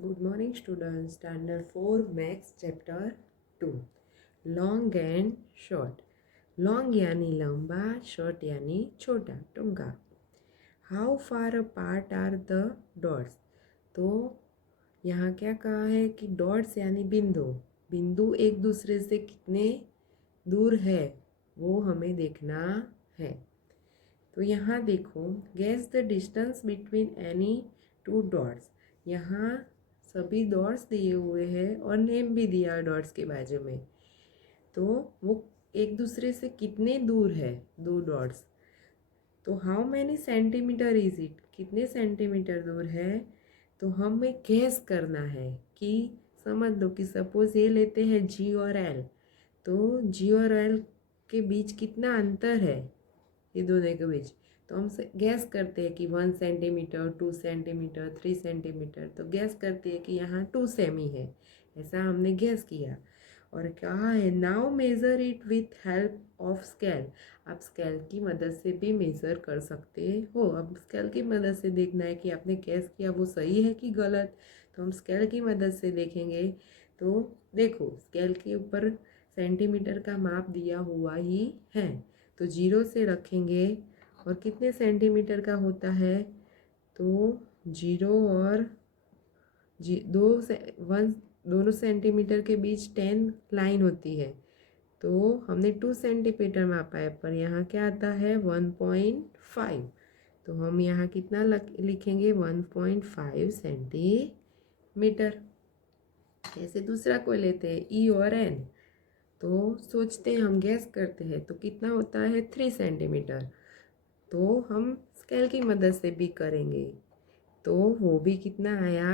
Good morning students. Standard 4 Maths Chapter 2 Long and Short. Long यानी लंबा, short यानी छोटा टूंगा. How far apart are the dots? तो यहाँ क्या कहा है कि डॉट्स यानी बिंदु. बिंदु एक दूसरे से कितने दूर है वो हमें देखना है. तो यहाँ देखो, guess the distance between any two dots. यहाँ सभी डॉट्स दिए हुए हैं और नेम भी दिया डॉट्स के बाजू में. तो वो एक दूसरे से कितने दूर है दो डॉट्स. तो how many centimetre is it, कितने सेंटीमीटर दूर है. तो हमें गेस करना है कि समझ लो कि सपोज ये लेते हैं जी और एल. तो जी और एल के बीच कितना अंतर है ये दोनों के बीच. तो हम गैस करते हैं कि 1 सेंटीमीटर, 2 सेंटीमीटर, 3 सेंटीमीटर. तो गैस करते हैं कि यहाँ 2 सेमी है. ऐसा हमने गैस किया और कहा है now measure it with help of scale. आप स्केल की मदद से भी मेज़र कर सकते हो. अब स्केल की मदद से देखना है कि आपने गैस किया वो सही है कि गलत. तो हम स्केल की मदद से देखेंगे. तो देखो, स्केल के ऊपर सेंटीमीटर का माप दिया हुआ ही है. तो 0 से रखेंगे और कितने सेंटीमीटर का होता है. तो 0 और 1 दोनों सेंटीमीटर के बीच 10 लाइन होती है. तो हमने 2 सेंटीमीटर मापा है पर यहाँ क्या आता है 1.5. तो हम यहाँ कितना लिखेंगे 1.5 सेंटीमीटर. ऐसे दूसरा कोई लेते हैं ई और एन. तो सोचते हैं, हम गैस करते हैं तो कितना होता है 3 सेंटीमीटर. तो हम स्केल की मदद से भी करेंगे. तो वो भी कितना आया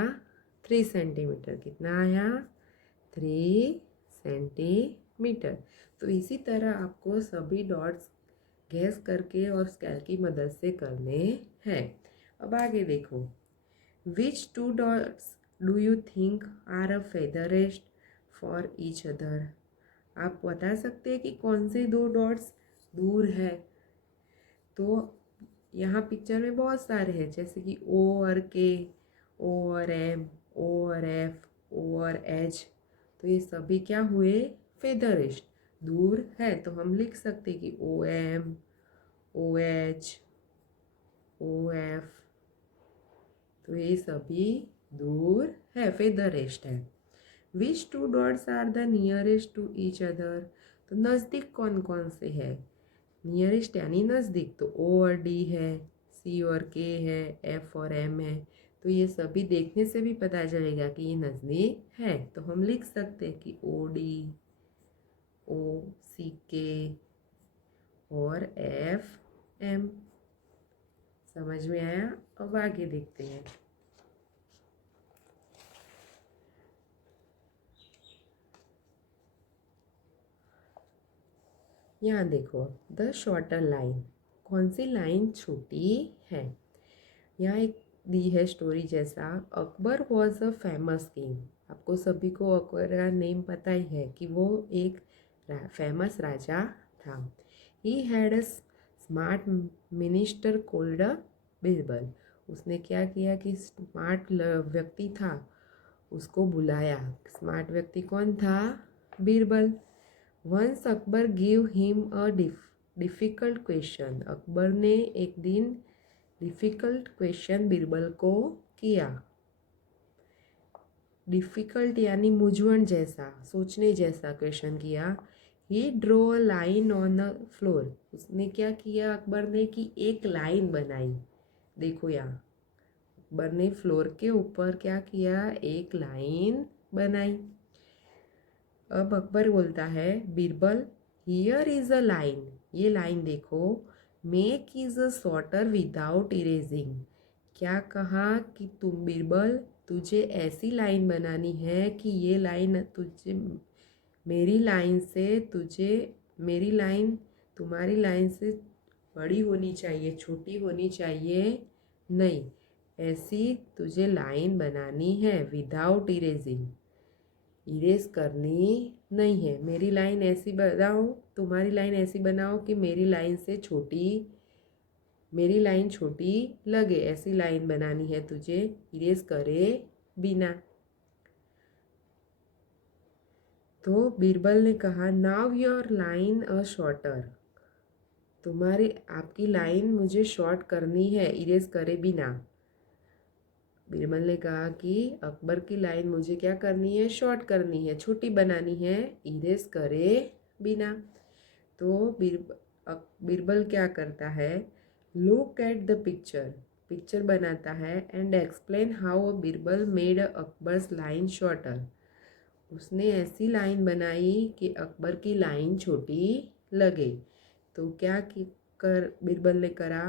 3 सेंटीमीटर. कितना आया 3 सेंटीमीटर. तो इसी तरह आपको सभी डॉट्स गैस करके और स्केल की मदद से करने हैं. अब आगे देखो, which 2 dots do you think are a farthest for each other. आप बता सकते हैं कि कौन से 2 डॉट्स दूर है. तो यहाँ पिक्चर में बहुत सारे हैं जैसे कि ओ और के, ओ और एम, ओ और एफ, ओ और एच. तो ये सभी क्या हुए फेदरिस्ट, दूर है. तो हम लिख सकते हैं कि O M, O H, O F. तो ये सभी दूर है, फेदरिस्ट है. Which 2 dots are the nearest to each other. तो नज़दीक कौन कौन से है. नियरेस्ट यानी नज़दीक. तो ओ और डी है, सी और के है, एफ और एम है. तो ये सभी देखने से भी पता चलेगा कि ये नज़दीक है. तो हम लिख सकते हैं कि ओ डी, ओ सी के और एफ एम. समझ में आया. अब आगे देखते हैं. यहाँ देखो, द शॉर्टर लाइन. कौन सी लाइन छोटी है. यहाँ एक दी है स्टोरी जैसा. Akbar was a famous king. आपको सभी को अकबर का नेम पता ही है कि वो एक फेमस राजा था. He had a smart minister called Birbal. उसने क्या किया कि स्मार्ट व्यक्ति था उसको बुलाया. स्मार्ट व्यक्ति कौन था, Birbal. Once Akbar give him a difficult question. Akbar ने एक दिन डिफ़िकल्ट क्वेश्चन बीरबल को किया. डिफ़िकल्ट यानी मूंझवण जैसा, सोचने जैसा क्वेश्चन किया. He draw a line on the floor. उसने क्या किया अकबर ने कि एक लाइन बनाई. देखो यहाँ अकबर ने फ्लोर के ऊपर क्या किया, एक लाइन बनाई. अब अकबर बोलता है Birbal, here is a line. ये लाइन देखो. Make is a sorter without erasing. क्या कहा कि तुम बीरबल, तुझे ऐसी लाइन बनानी है कि ये लाइन तुझे मेरी लाइन से मेरी लाइन तुम्हारी लाइन से बड़ी होनी चाहिए, छोटी होनी चाहिए नहीं. ऐसी तुझे लाइन बनानी है विदाउट इरेजिंग. इरेज करनी नहीं है. मेरी लाइन ऐसी बनाओ, तुम्हारी लाइन ऐसी बनाओ कि मेरी लाइन छोटी लगे. ऐसी लाइन बनानी है तुझे, इरेज करे बिना. तो बीरबल ने कहा now your line a shorter, तुम्हारी आपकी लाइन मुझे शॉर्ट करनी है इरेज करे बिना। बीरबल ने कहा कि अकबर की लाइन मुझे क्या करनी है, शॉर्ट करनी है, छोटी बनानी है, इरेज करे बिना। तो बीरबल क्या करता है, look at the picture, picture बनाता है and explain how Birbal made Akbar's line shorter. उसने ऐसी लाइन बनाई कि अकबर की लाइन छोटी लगे। तो क्या कर बीरबल ने करा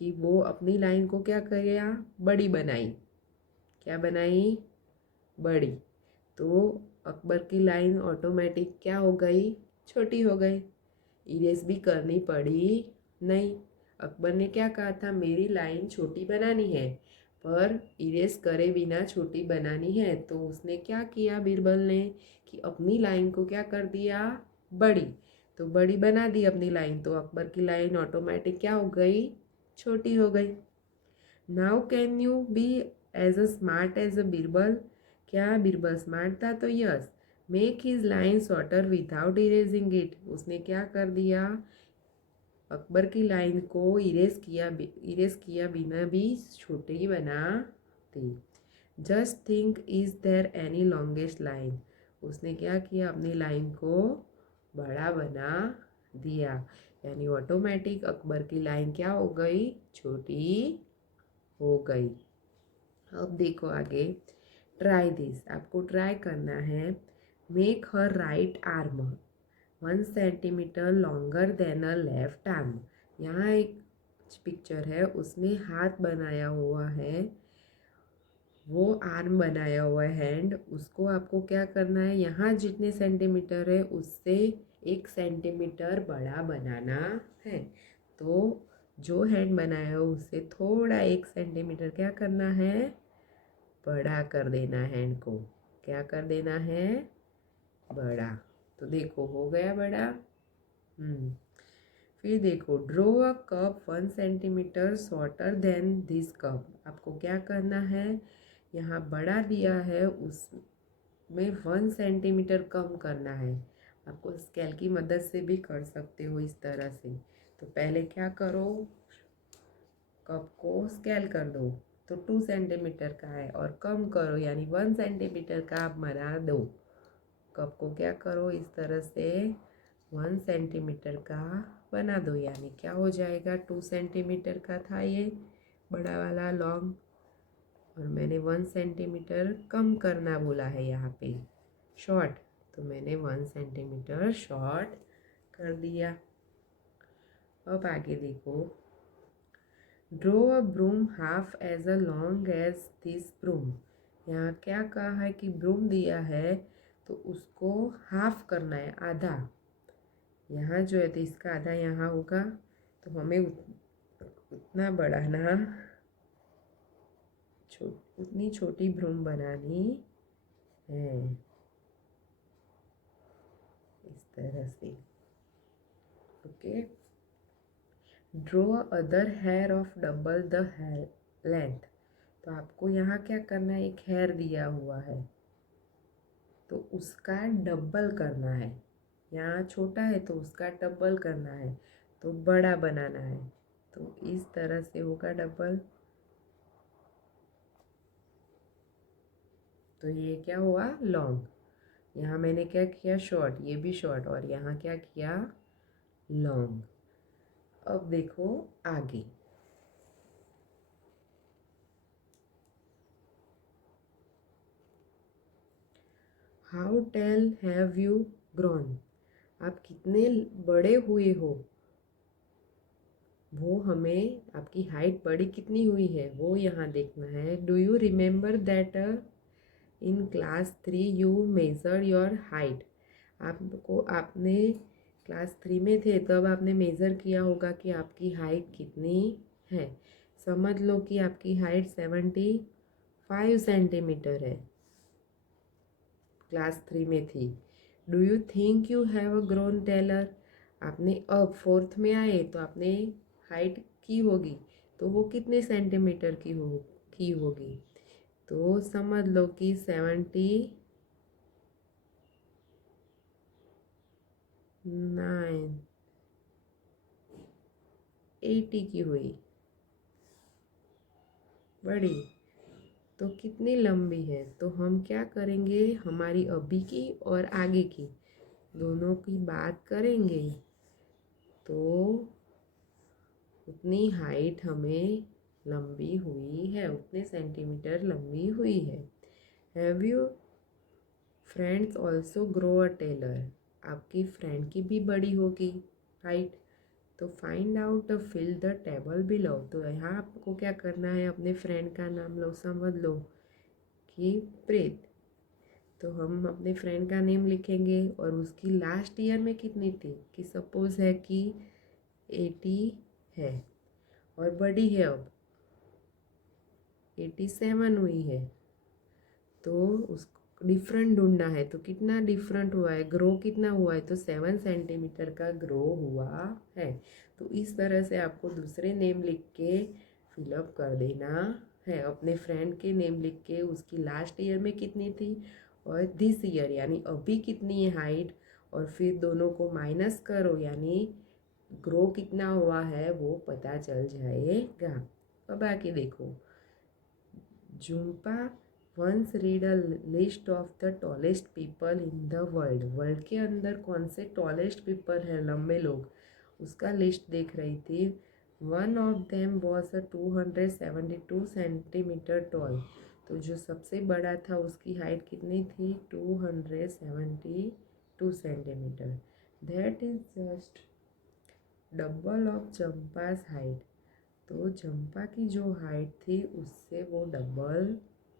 कि वो अपनी लाइन को क्या किया, बड़ी बनाई। क्या बनाई, बड़ी। तो अकबर की लाइन ऑटोमेटिक क्या हो गई, छोटी हो गई, इरेज भी करनी पड़ी नहीं। अकबर ने क्या कहा था, मेरी लाइन छोटी बनानी है पर इरेज करे बिना छोटी बनानी है। तो उसने क्या किया बीरबल ने कि अपनी लाइन को क्या कर दिया, बड़ी। तो बड़ी बना दी अपनी लाइन, तो अकबर की लाइन ऑटोमेटिक क्या हो गई, छोटी हो गई। Now can you be as a smart as a Birbal, क्या बीरबल स्मार्ट था, तो yes. Make his line shorter without erasing it, उसने क्या कर दिया, अकबर की लाइन को इरेज किया बिना भी छोटी बना दी। Just think is there any longest line, उसने क्या किया, अपनी लाइन को बड़ा बना दिया, यानी ऑटोमेटिक अकबर की लाइन क्या हो गई, छोटी हो गई। अब देखो आगे, ट्राई दिस, आपको ट्राई करना है। Make her right arm 1 centimetre longer than अ लेफ्ट आर्म। यहाँ एक पिक्चर है, उसमें हाथ बनाया हुआ है, वो आर्म बनाया हुआ है, हैंड, उसको आपको क्या करना है, यहाँ जितने सेंटीमीटर है उससे 1 सेंटीमीटर बड़ा बनाना है। तो जो हैंड बनाया है उससे थोड़ा 1 सेंटीमीटर क्या करना है, बड़ा कर देना है, हैंड को क्या कर देना है, बड़ा। तो देखो हो गया बड़ा। फिर देखो, draw a cup 1 centimetre shorter than this cup, आपको क्या करना है, यहाँ बड़ा दिया है उसमें 1 सेंटीमीटर कम करना है। आपको स्केल की मदद से भी कर सकते हो इस तरह से। तो पहले क्या करो, कप को स्केल कर दो, तो 2 सेंटीमीटर का है, और कम करो यानी 1 सेंटीमीटर का आप बना दो। कप को क्या करो, इस तरह से 1 सेंटीमीटर का बना दो, यानी क्या हो जाएगा, 2 सेंटीमीटर का था ये बड़ा वाला लॉन्ग, और मैंने 1 सेंटीमीटर कम करना बोला है यहाँ पे, शॉर्ट, तो मैंने 1 सेंटीमीटर शॉर्ट कर दिया। अब आगे देखो, draw a broom half as a long as this broom. यहाँ क्या कहा है कि ब्रूम दिया है तो उसको हाफ करना है, आधा। यहाँ जो है तो इसका आधा यहाँ होगा, तो हमें उतना बढ़ाना, उतनी छोटी ब्रूम बनानी है, इस तरह से। Okay, draw other hair of double the length. तो आपको यहाँ क्या करना है, एक हेयर दिया हुआ है तो उसका डबल करना है, यहाँ छोटा है तो उसका डबल करना है, तो बड़ा बनाना है, तो इस तरह से होगा डबल। तो ये क्या हुआ, लॉन्ग। यहाँ मैंने क्या किया, शॉर्ट, ये भी शॉर्ट, और यहाँ क्या किया, लॉन्ग। अब देखो आगे, how tall have you grown, आप कितने बड़े हुए हो, वो हमें, आपकी हाइट बड़ी कितनी हुई है वो यहाँ देखना है। Do you remember that in class 3 you measure your height, आपने क्लास 3 में थे तब आपने मेज़र किया होगा कि आपकी हाइट कितनी है। समझ लो कि आपकी हाइट 75 सेंटीमीटर है, क्लास 3 में थी। Do you think you have a grown taller, आपने अब 4th में आए तो आपने हाइट की होगी, तो वो कितने सेंटीमीटर की होगी, तो समझ लो कि 75 9 80 की हुई बड़ी, तो कितनी लंबी है? तो हम क्या करेंगे, हमारी अभी की और आगे की दोनों की बात करेंगे तो उतनी हाइट हमें लंबी हुई है, उतने सेंटीमीटर लंबी हुई है। Have you friends also grow a taller? आपकी फ्रेंड की भी बड़ी होगी हाइट, तो find out fill the table below. तो यहाँ आपको क्या करना है, अपने फ्रेंड का नाम लो, समझ लो कि प्रीत। तो हम अपने फ्रेंड का नेम लिखेंगे और उसकी लास्ट ईयर में कितनी थी, कि सपोज है कि 80 है और बड़ी है अब 87 हुई है, तो उसको डिफरेंट ढूंढना है। तो कितना डिफरेंट हुआ है, ग्रो कितना हुआ है, तो 7 सेंटीमीटर का ग्रो हुआ है। तो इस तरह से आपको दूसरे नेम लिख के फिलअप कर देना है, अपने फ्रेंड के नेम लिख के उसकी लास्ट ईयर में कितनी थी और दिस ईयर यानी अभी कितनी है हाइट, और फिर दोनों को माइनस करो यानी ग्रो कितना हुआ है वो पता चल जाएगा। अब आके देखो, Jumpa once read a list of the tallest people in the world. World के अंदर कौन से टॉलेस्ट पीपल हैं, लंबे लोग, उसका लिस्ट देख रही थी। One of them was a 272 centimetre toll. तो जो सबसे बड़ा था उसकी हाइट कितनी थी, 272 centimetre. That is just double of Champa's height. तो चंपा की जो हाइट थी उससे वो डबल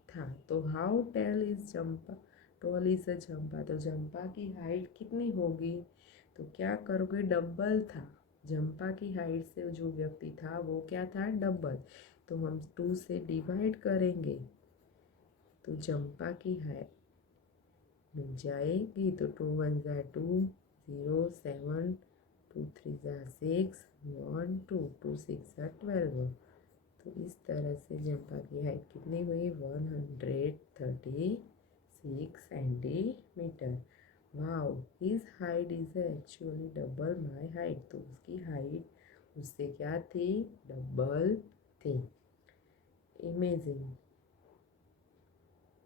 था। तो how tall is Champa, tall is a Champa, तो चंपा की हाइट कितनी होगी, तो क्या करोगे, डबल था। चंपा की हाइट से जो व्यक्ति था वो क्या था, डबल। तो हम 2 से डिवाइड करेंगे तो चंपा की हाइट मिल जाएगी। तो 2 1 जा 2, 0 7, 2 3 जा 6, 1 2, 2 6 जा 12। तो इस तरह से चंपा की हाइट कितनी हुई, 136 centimetre. Wow, his height is actually double my height. तो उसकी हाइट उससे क्या थी, डबल थी। इमेजिंग,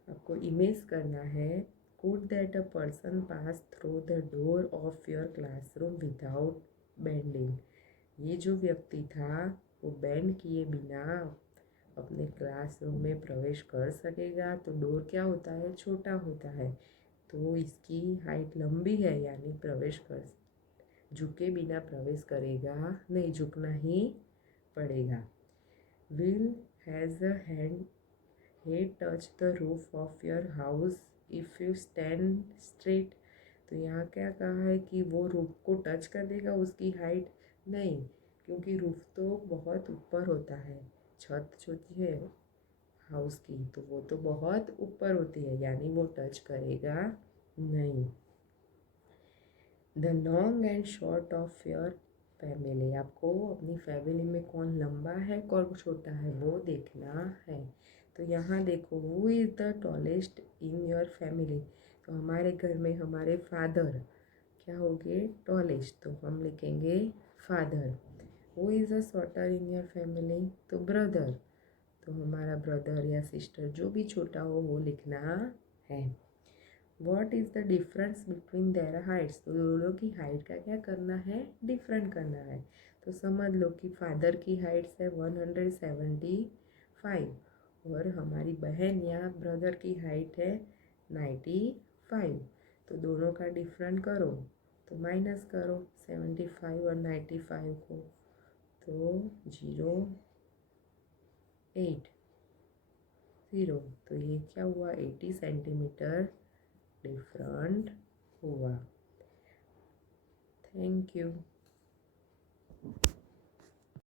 आपको इमेज करना है। Could that a person pass through the door of your classroom without bending. ये जो व्यक्ति था वो बेंड किए बिना अपने क्लासरूम में प्रवेश कर सकेगा। तो डोर क्या होता है, छोटा होता है, तो इसकी हाइट लंबी है यानी प्रवेश कर, झुके बिना प्रवेश करेगा नहीं, झुकना ही पड़ेगा। Will has a hand he touch the roof of your house if you stand straight. तो यहाँ क्या कहा है कि वो रूफ को टच कर देगा, उसकी हाइट नहीं, क्योंकि रूफ तो बहुत ऊपर होता है, छत जो है हाउस की तो वो तो बहुत ऊपर होती है यानी वो टच करेगा नहीं। The long and short of your family, आपको अपनी फैमिली में कौन लंबा है कौन छोटा है वो देखना है। तो यहाँ देखो, who is the tallest in your family. तो हमारे घर में हमारे फादर क्या हो गए, टॉलेस्ट, तो हम लिखेंगे father. Who is a shorter in your family, तो ब्रदर, तो हमारा ब्रदर या सिस्टर जो भी छोटा हो वो लिखना है। What is the difference between their Heights, तो दोनों की हाइट का क्या करना है, डिफरेंट करना है। तो समझ लो कि फादर की हाइट है 175 और हमारी बहन या ब्रदर की हाइट है 95। तो दोनों का डिफरेंट करो तो माइनस करो 75 और 95 को, तो 0 8 0। तो ये क्या हुआ, 80 सेंटीमीटर डिफरेंट हुआ। Thank you.